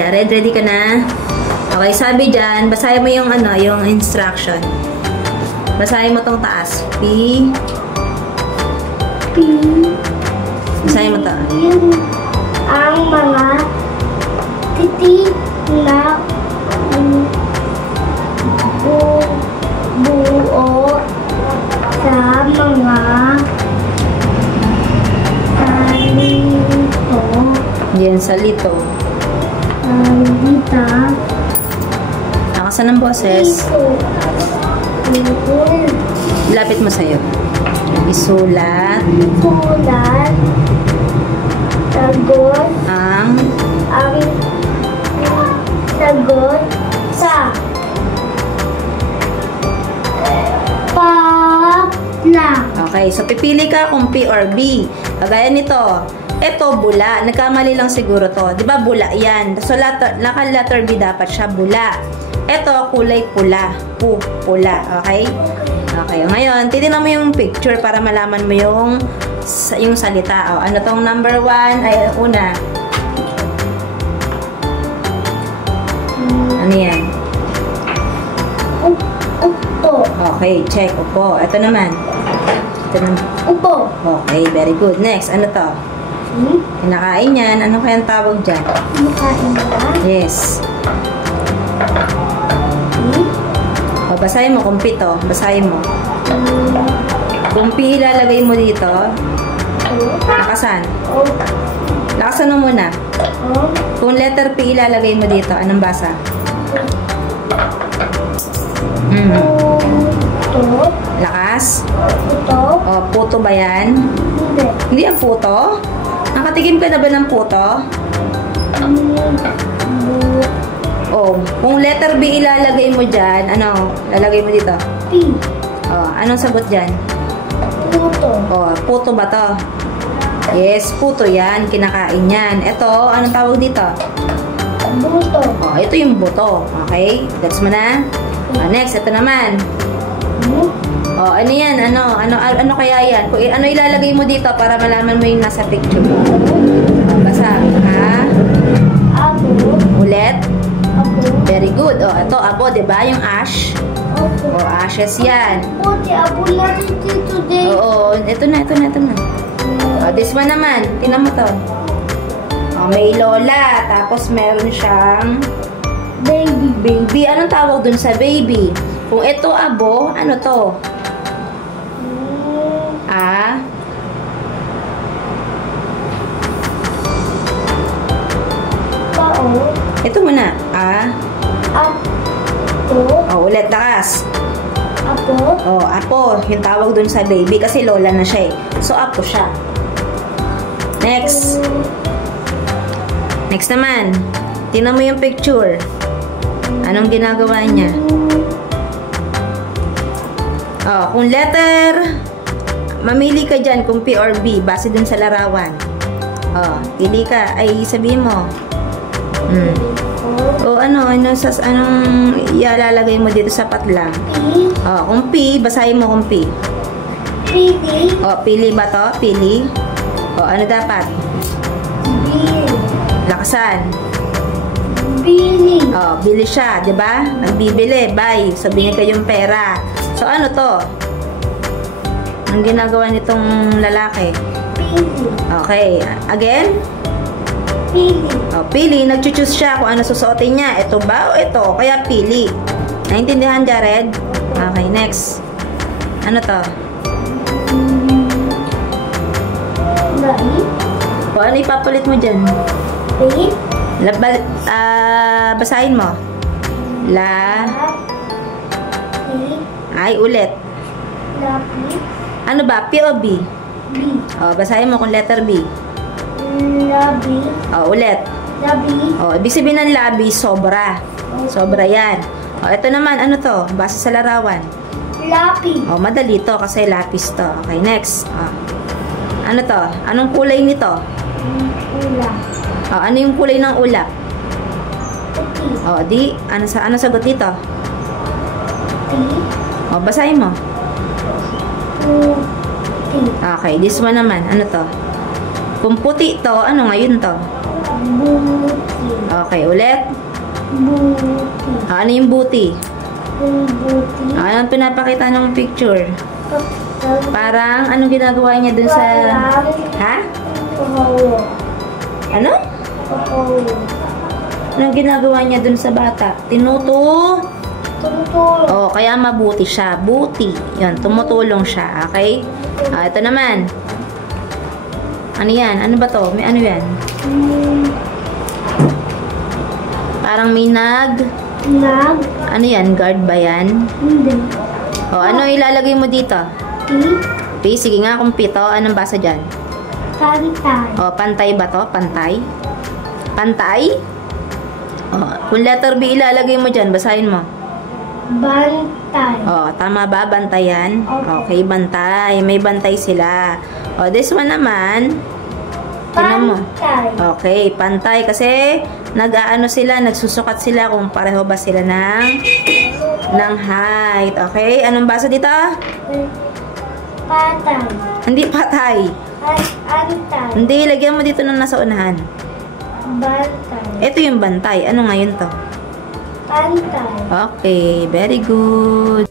Jared, ready ka na? Okay, sabi dyan, basahin mo yung ano, yung instruction. Basahin mo tong taas. P. Basahin mo to. Ang mga titik na buo sa mga Yan, salito. Salita. Nakasan ng boses. Lapit mo sa'yo. Isulat. Isulat. Sagot. Ang sagot sa pala. Okay, so pipili ka kung P or B. Kagaya nito. Ito, bula. Nagkamali lang siguro to. Di ba bula yan? So, letter B dapat siya, bula. Ito, kulay pula. Pula. Okay? Okay. Ngayon, titignan mo yung picture para malaman mo yung salita. O, ano tong number 1? Ay, una. Ano yan? Upo. Okay, check. Upo. Ito naman. Ito naman. Upo. Okay, very good. Next, ano to? Kinakain yan. Ano kayang tawag dyan? Kinakain ba? Yes. O, basahin mo. Kumpi to. Basahin mo. Kumpi ilalagay mo dito. Lakasan. Lakasan mo muna. Kung letter P ilalagay mo dito, anong basa? Puto. Lakas. Puto. O, puto ba yan? Hindi. Hindi ang puto? Nakatikim ka na ba ng puto? Oh, kung letter B ilalagay mo dyan, ano? Lalagay mo dito? P. Oh, anong sagot dyan? Puto. Oh, puto ba to? Yes, puto yan. Kinakain yan. Ito, anong tawag dito? Buto. Oh, ito yung buto. Okay? That's mo na? Oh, next, ito naman. Oh, ano yan? Ano kaya yan? Kung ano ilalagay mo dito para malaman mo yung nasa picture. Basa. Ha? Abo. Ulit. Abo. Very good. Oh, ito, abo, diba? Yung ash. Abo. Oh, ashes yan. Puti, abo natin dito din. Oo, ito na. Oh, this one naman. Tingnan mo to. Oh, may lola. Tapos meron siyang baby. Anong tawag dun sa baby? Kung ito abo, ano to? Ito muna. Apo. Oh, ulit. Lakas. Apo. Oh, apo. Yung tawag dun sa baby kasi lola na siya eh. So, apo siya. Next. Next naman. Tingnan mo yung picture. Anong ginagawa niya? Oh, kung letter, mamili ka dyan kung P or B, base dun sa larawan. Oh, pili ka. Ay, sabihin mo. O anong ilalagay mo dito sa patlang? P. Oh, kung P, basahin mo kung P. Pili. Oh, pili ba to? Pili. Oh, ano dapat? Bili. Lakasan. Bili. Oh, bili siya, 'di ba? Nagbibili, buy. So, binigay ka yung pera. So, ano to? Ang ginagawa nitong lalaki? Pili. Okay. Again? Pili. Oh, pili. Nag-choose siya kung ano susuotin niya. Ito ba o ito? Kaya pili. Naintindihan, Jared? Okay, next. Ano to? Lai. O, ano ipapalit mo dyan? Pili. Basahin mo. La. Pili. Ay, ulit. Lapi. Ano ba? P o B? B. O, basahin mo kung letter B. Labi. O, ulit. Labi. O, ibig sabihin ng labi, sobra. Sobra yan. O, ito naman, ano to? Base sa larawan. Lapi. O, madali to kasi lapis to. Okay, next. O, ano to? Anong kulay nito? Ula. O, ano yung kulay ng ulap? Puti. O, di, ano sagot dito? Puti. O, basahin mo. Puti. Okay, this one naman. Ano to? Kung puti to, ano ngayon to? Buti. Okay, ulit. Buti. Ano yung buti? Buti. Ano ang pinapakita ng picture? Parang, anong ginagawa niya dun sa... Ha? Pahawa. Ano? Pahawa. Anong ginagawa niya dun sa bata? Tumutulong. Oh, kaya mabuti siya. Buti. Yun, tumutulong siya. Okay? Ito naman. Ano yan? Ano ba to? May ano yan? Parang may ano yan? Guard ba yan? Hindi. Oh, ano ilalagay mo dito? P. Sige nga, kung pito, anong basa dyan? Pantay. Oh, pantay ba to? Pantay? Pantay? Oh, kung letter B ilalagay mo dyan, basahin mo. Bantay. Oh, tama ba? Bantayan? Okay. Okay, bantay. May bantay sila. Oh, this one naman. Tingnan mo. Pantay. Okay, pantay. Kasi, nag-aano sila, nagsusukat sila kung pareho ba sila ng height. Okay, anong basa dito? Patay. Hindi patay. Antay. Hindi, lagyan mo dito ng nasa unahan. Bantay. Ito yung bantay. Ano ngayon to? Antay. Okay, very good.